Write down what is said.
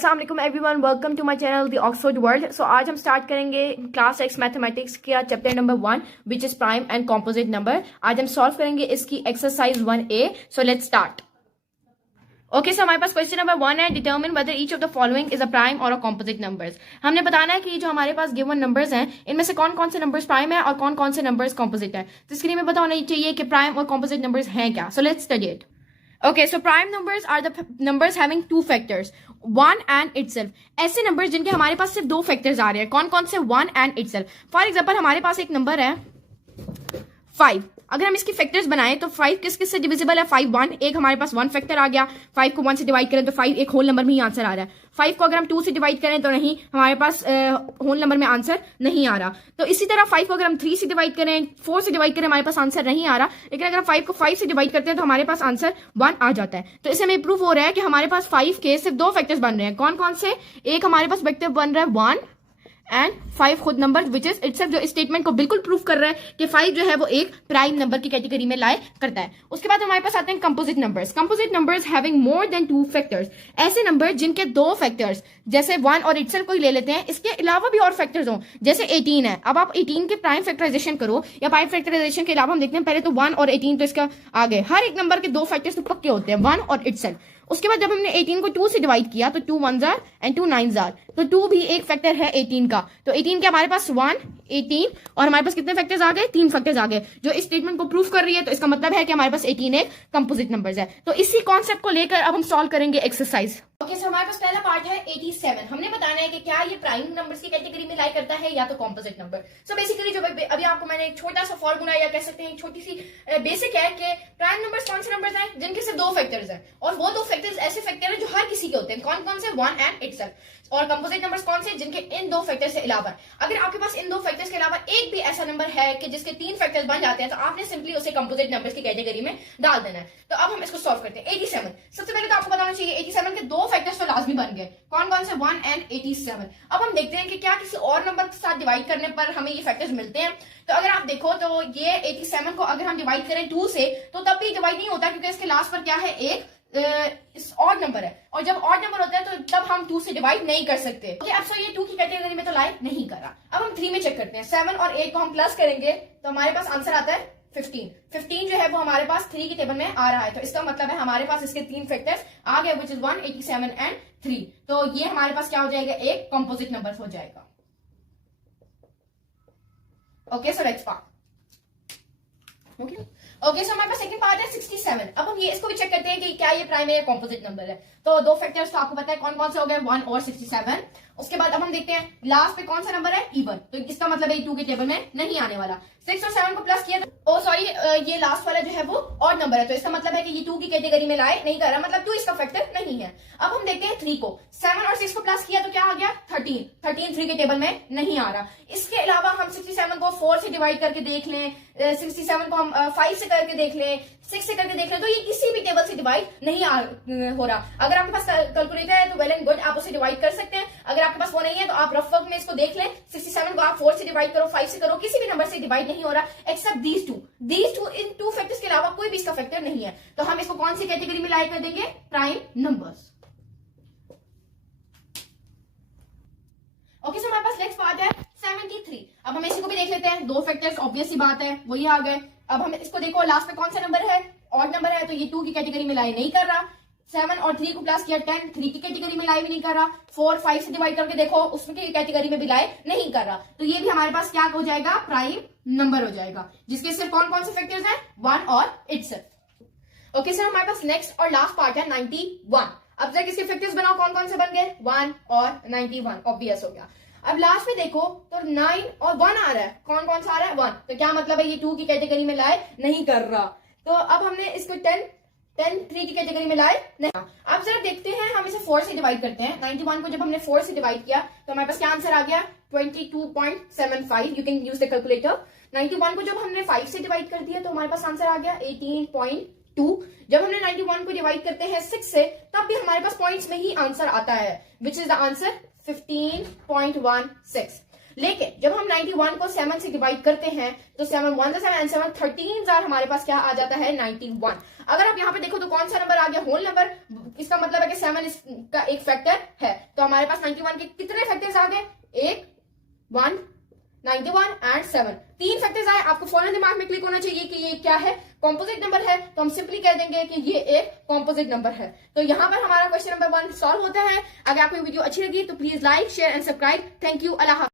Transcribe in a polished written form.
अस्सलाम वालेकुम everyone, welcome to my channel the Oxford world. So आज हम स्टार्ट करेंगे क्लास 6 मैथमेटिक्स का chapter number 1 which is prime and composite number. आज हम सॉल्व करेंगे इसकी exercise 1A। So let's start. Okay, so हमारे पास क्वेश्चन नंबर 1 है, determine whether each of the following is a prime और अ कॉम्पोजिट नंबर्स। हमने बताना है कि जो हमारे पास गिवन नंबर्स हैं इनमें से कौन कौन से नंबर्स प्राइम है और कौन कौन से नंबर्स कॉम्पोजिट है। तो इसके लिए हमें पता होना चाहिए कि प्राइम और कॉम्पोजिट नंबर्स हैं क्या। So let's study it. Okay, so prime numbers are the numbers having two factors, one and itself. ऐसे numbers जिनके हमारे पास सिर्फ दो factors आ रहे हैं। कौन कौन से? one and itself. For example, हमारे पास एक नंबर है 5। अगर हम इसकी फैक्टर्स बनाएं तो 5 किस किस से डिविजिबल है? 5 1, एक हमारे पास 1 फैक्टर आ गया। 5 को 1 से डिवाइड करें तो 5 एक होल नंबर में ही आंसर आ रहा है। 5 को अगर हम 2 से डिवाइड करें तो नहीं, हमारे पास होल नंबर में आंसर नहीं आ रहा। तो इसी तरह 5 को अगर हम 3 से डिवाइड करें, 4 से डिवाइड करें, हमारे पास आंसर नहीं आ रहा। लेकिन अगर हम 5 को 5 से डिवाइड करते हैं तो हमारे पास आंसर 1 आ जाता है। तो इससे हमें प्रूव हो रहा है कि हमारे पास 5 के सिर्फ दो फैक्टर्स बन रहे हैं। कौन कौन से? एक हमारे पास वेक्टर बन रहा है 1 एंड 5 खुद नंबर विच इज इटसेल्फ, जो इस स्टेटमेंट को बिल्कुल प्रूफ कर रहा है कि 5 जो है वो एक प्राइम नंबर की कैटेगरी में लाए करता है। उसके बाद हमारे पास आते हैं composite numbers. Composite numbers having more than 2 factors, ऐसे नंबर जिनके दो फैक्टर्स, जैसे 1 और इटसेल्फ को ही ले लेते हैं, इसके अलावा भी और फैक्टर्स हों। जैसे 18 है, अब आप 18 के प्राइम फैक्टराइजेशन करो या प्राइम फैक्टराइजेशन के अलावा हम देखते हैं पहले तो 1 और 18 तो इसका आगे हर एक नंबर के दो फैक्टर्स तो पक्के होते हैं, 1 और इटसेल्फ। उसके बाद जब हमने 18 को 2 से डिवाइड किया तो 2 1s are and 2 9s are, तो 2 भी एक फैक्टर है 18 का। तो 18 के हमारे पास 1 18 और हमारे पास कितने फैक्टर्स आ गए? 3 फैक्टर्स आ गए, जो इस स्टेटमेंट को प्रूफ कर रही है। तो इसका मतलब है कि हमारे पास 18 एक कंपोजिट नंबर्स है। तो इसी कॉन्सेप्ट को लेकर अब हम सॉल्व करेंगे एक्सरसाइज। ओके, सो हमारे पास पहला पार्ट है 87। हमने बताना है कि क्या ये प्राइम नंबर्स की कैटेगरी में लाई करता है या तो कॉम्पोजिट नंबर। सो बेसिकली जो अभी आपको मैंने एक छोटा सा फॉर्मूला या कह सकते हैं एक छोटी सी बेसिक है कि प्राइम नंबर्स कौन से नंबर्स हैं जिनके सिर्फ दो फैक्टर्स हैं, और वो दो फैक्टर्स ऐसे फैक्टर हैं जो हर किसी के होते हैं। कौन कौन से? 1 एंड इटसेल्फ। और कंपोजिट नंबर्स कौन से? जिनके इन दो फैक्टर्स से अलावा, अगर आपके पास इन दो फैक्टर्स के अलावा एक भी ऐसा नंबर है कि जिसके 3 फैक्टर्स बन जाते हैं तो आपने सिंपली उसे कंपोजिट नंबर्स की कैटेगरी में डाल देना है। तो अब हम इसको सॉल्व करते हैं। 87, सबसे पहले तो आपको बताना चाहिए 87 के दो फैक्टर्स तो लाजमी बन गए। कौन कौन से? 1 एंड 87। अब हम देखते हैं कि क्या किसी और नंबर के साथ डिवाइड करने पर हमें ये फैक्टर्स मिलते हैं। तो अगर आप देखो तो ये 87 को अगर हम डिवाइड करें 2 से तो तब भी डिवाइड नहीं होता, क्योंकि इसके लास्ट पर क्या है? एक ऑड नंबर है, और जब ऑड नंबर होता है तो तब हम 2 से डिवाइड नहीं कर सकते। ओके, अब सो ये 2 की कैटेगरी में तो लाई नहीं कर रहा। अब हम 3 में चेक करते हैं। 7 और 8 को हम प्लस करेंगे तो हमारे पास आंसर आता है 15। 15 जो है वो हमारे पास 3 की टेबल में आ रहा है। तो इसका मतलब है हमारे पास इसके 3 फैक्टर्स आ गए, विच इज 1 87 एंड 3। तो ये हमारे पास क्या हो जाएगा? एक कंपोजिट नंबर हो जाएगा। Okay, so let's part. Okay, so हमारे पास सेकंड पार्ट है 67। अब हम ये इसको भी चेक करते हैं कि क्या ये प्राइम है या कॉम्पोजिट नंबर है। तो दो फैक्टर्स तो आपको पता है कौन कौन से हो गए? 1 और 67। उसके बाद अब हम देखते हैं लास्ट पे कौन सा नंबर है? इवन। तो इसका मतलब है 2 के टेबल में नहीं आने वाला। 6 और 7 को प्लस किया तो सॉरी ये लास्ट वाला जो है वो ऑड नंबर है, तो इसका मतलब है कि ये 2 की कैटेगरी में लाए नहीं कर रहा, मतलब 2 इसका फैक्टर नहीं है। अब हम देखते हैं 3 को। 7 और 6 को प्लस किया तो क्या आ गया? 13। 13 3 के टेबल में नहीं आ रहा। इसके अलावा हम 67 को 4 से डिवाइड करके देख लें, 67 को हम 5 से करके देख लें, 6 से करके देख लें, तो ये किसी भी टेबल से डिवाइड नहीं हो रहा। अगर आपके पास कैलकुलेटर है तो वेल एंड गुड, आप उसे डिवाइड कर सकते हैं। अगर आपके पास वो नहीं है तो आप रफ वर्क में इसको देख लें। 67 को आप 4 से डिवाइड करो, 5 से करो, किसी भी नंबर से डिवाइड नहीं हो रहा एक्सेप्ट दीज टू। इन 2 फैक्टर्स के अलावा कोई भी इसका फैक्टर नहीं है। तो हम इसको कौन सी कैटेगरी में लाई कर देंगे? Prime numbers. ओके, सो हमारे पास नेक्स्ट पार्ट है 73। अब हम इसी को भी देख लेते हैं। दो फैक्टर्स ऑब्वियस सी बात है वही आ गए। अब हम इसको देखो लास्ट में कौन सा नंबर है? ऑड नंबर है, तो ये 2 की कैटेगरी में लाई नहीं कर रहा। 7 और 3 को प्लस किया 10, 3 की कैटेगरी में लाई भी नहीं कर रहा। 4 5 से डिवाइड करके देखो, उसकी कैटेगरी में भी लाई नहीं कर रहा। तो ये भी हमारे पास क्या हो जाएगा? प्राइम नंबर हो जाएगा, जिसके सिर्फ कौन कौन से फैक्टर्स हैं? 1 और इटसेल्फ। ओके सर, हमारे पास नेक्स्ट और लास्ट पार्ट है 91। अब तक इसके फैक्टर्स बनाओ, कौन कौन से बन गए? 1 और 91 ऑब्वियस हो गया। अब लास्ट में देखो तो 9 और 1 आ रहा है। कौन कौन सा आ रहा है? 1। तो क्या मतलब है? ये 2 की कैटेगरी में लाए नहीं कर रहा। तो अब हमने इसको 10 3 की कैटेगरी में लाए नहीं। अब जरा देखते हैं, हम इसे 4 से डिवाइड करते हैं। 91 को जब हमने 4 से डिवाइड किया तो हमारे पास क्या आंसर आ गया? 22.75। You can use the calculator. 91 को जब हमने 5 से डिवाइड कर दिया तो हमारे पास आंसर आ गया 18.2। जब हमने 91 को डिवाइड करते हैं 6 से तब भी हमारे पास पॉइंट्स में ही आंसर आता है, विच इज द आंसर 15.16। लेकिन जब हम 91 को 7 से डिवाइड करते हैं तो 7 1 7 एंड 7 13 हमारे पास क्या आ जाता है 91। अगर आप यहाँ पे देखो तो कौन सा नंबर आ गया, होल नंबर, इसका मतलब है कि 7 इसका एक फैक्टर है। तो हमारे पास 91 के कितने फैक्टर्स आ गए, 1 1 91 एंड 7, 3 फैक्टर्स आए। आपको फौरन दिमाग में क्लिक होना चाहिए कि ये क्या है, कॉम्पोजिट नंबर है। तो हम सिंपली कह देंगे कि ये एक कॉम्पोजिट नंबर है। तो यहाँ पर हमारा क्वेश्चन नंबर 1 सॉल्व होता है। अगर आपको वीडियो अच्छी लगी तो please like share and subscribe. Thank you, अल्लाह हाफ़िज़।